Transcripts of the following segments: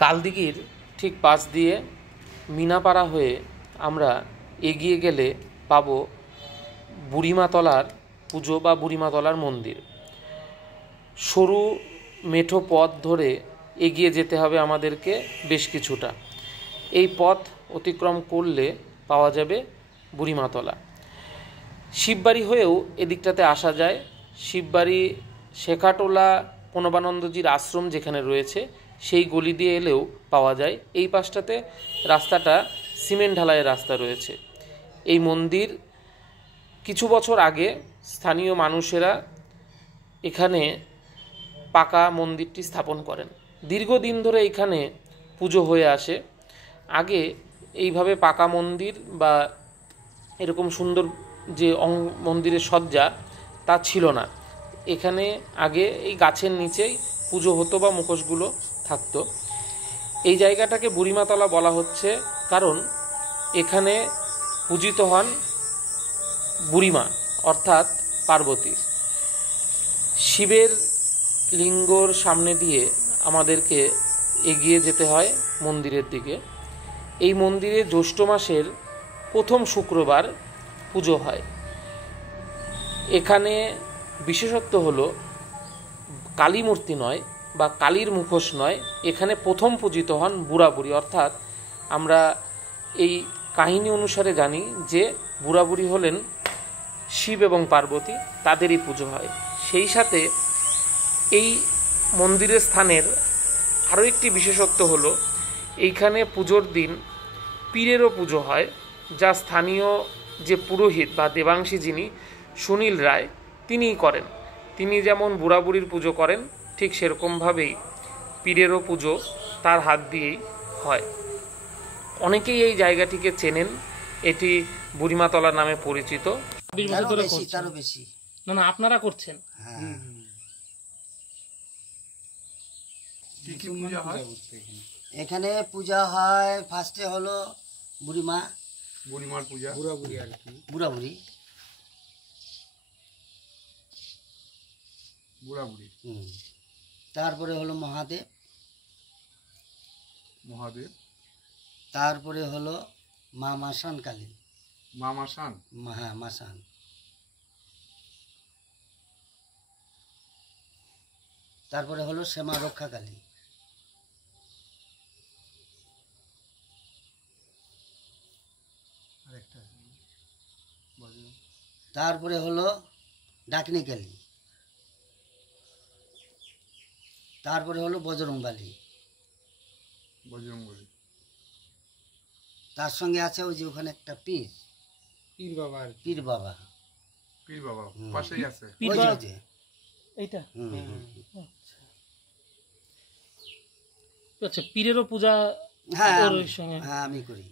কালদিঘির ঠিক পাশ দিয়ে মিনাপাড়া হয়ে আমরা এগিয়ে গেলে পাব বুড়িমাতলার পুজো বা বুড়িমাতলার মন্দির। সরু মেঠো পথ ধরে এগিয়ে যেতে হবে আমাদেরকে বেশ কিছুটা। এই পথ অতিক্রম করলে পাওয়া যাবে বুড়িমাতলা। শিববাড়ি হয়েও এদিকটাতে আসা যায়। শিববাড়ি শেখাটোলা প্রণবানন্দজির আশ্রম যেখানে রয়েছে সেই গলি দিয়ে এলেও পাওয়া যায়। এই পাশটাতে রাস্তাটা সিমেন্ট ঢালাইয়ের রাস্তা রয়েছে। এই মন্দির কিছু বছর আগে স্থানীয় মানুষেরা এখানে পাকা মন্দিরটি স্থাপন করেন। দীর্ঘদিন ধরে এখানে পুজো হয়ে আসে। আগে এইভাবে পাকা মন্দির বা এরকম সুন্দর যে মন্দিরের সজ্জা তা ছিল না। এখানে আগে এই গাছের নিচেই পুজো হতো বা মুখোশগুলো থাকতো। এই জায়গাটাকে বুড়িমাতলা বলা হচ্ছে কারণ এখানে পূজিত হন বুড়িমা অর্থাৎ পার্বতী। শিবের লিঙ্গর সামনে দিয়ে আমাদেরকে এগিয়ে যেতে হয় মন্দিরের দিকে। এই মন্দিরে জ্যৈষ্ঠ মাসের প্রথম শুক্রবার পুজো হয়। এখানে বিশেষত্ব হলো কালী মূর্তি নয় বা কালীর মুখোশ নয়, এখানে প্রথম পূজিত হন বুড়াবুড়ি। অর্থাৎ আমরা এই কাহিনী অনুসারে জানি যে বুড়াবুড়ি হলেন শিব এবং পার্বতী, তাদেরই পুজো হয়। সেই সাথে এই মন্দিরের স্থানের আরও একটি বিশেষত্ব হলো এইখানে পুজোর দিন পীরেরও পুজো হয়, যা স্থানীয় যে পুরোহিত বা দেবাংশী যিনি সুনীল রায় তিনিই করেন। তিনি যেমন বুড়াবুড়ির পুজো করেন ঠিক সেরকমভাবেই পীরেরও পুজো তার হাত দিয়েই হয়। অনেকেই এই জায়গাটিকে চেনেন, এটি বুড়িমাতলা নামে পরিচিত। না আপনারা করছেন। এখানে পূজা হয় ফার্স্টে হলো বুড়িমার পূজা, বুড়াবুড়ি তারপরে হলো মহাদেব, তারপরে হলো মা মাসান কালী, হ্যাঁ মাসান, তারপরে হলো শ্যামা রক্ষা কালী, তারপরে হলো ডাকনি কালী, তারপরে হলো বজরংবলী। তার সঙ্গে আছে ওই যে ওখানে একটা পীর বাবা পাশেই আছে এইটা। আচ্ছা, পীরেরও পূজা আমি করি।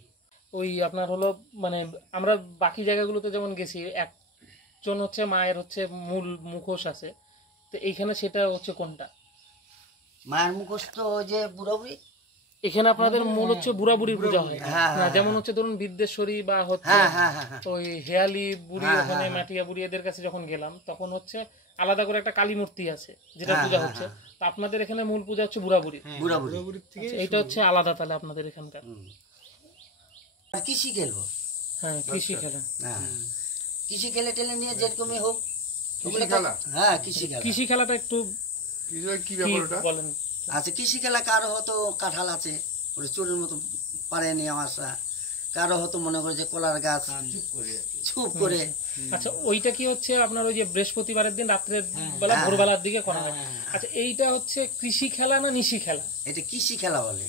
ওই আপনার হলো মানে আমরা বাকি জায়গাগুলোতে যেমন গেছি একজন হচ্ছে মায়ের হচ্ছে মূল মুখোশ আছে, তো এইখানে সেটা হচ্ছে কোনটা? মায়ের মুখোশ তো ওই যে বুড়াবুড়ি। এখানে আপনাদের মূল হচ্ছে বুড়াবুড়ির পূজা হয় না, যেমন হচ্ছে ধরুন বিদ্যেশ্বরী বা হচ্ছে ওই হেয়ালি বুড়ি, ওখানে মাটিয়া বুড়ি এদের কাছে যখন গেলাম তখন হচ্ছে আলাদা করে একটা কালী মূর্তি আছে যেটা পূজা হচ্ছে। তো আপনাদের এখানে মূল পূজা হচ্ছে বুড়াবুড়ি। এইটা হচ্ছে আলাদা তাহলে আপনাদের এখানকার। কৃষি খেলবো, হ্যাঁ কৃষি খেলা, কৃষি খেলে টেলে নিয়ে যেরকমই হোক কৃষি খেলাটা একটু বলেন। আচ্ছা, কৃষি খেলা কারো হয়তো কাঁঠাল আছে ওটা চোরের মতো পারে নিয়ে আসা, কারো হয়তো মনে করে যে কলার গাছ চুপ করে। আচ্ছা, ওইটা কি হচ্ছে আপনার ওই যে বৃহস্পতিবারের দিন রাত্রের বেলা ভোরবেলার দিকে করা হয়। আচ্ছা, এইটা হচ্ছে কৃষি খেলা না নিশি খেলা? এটা কৃষি খেলা বলে।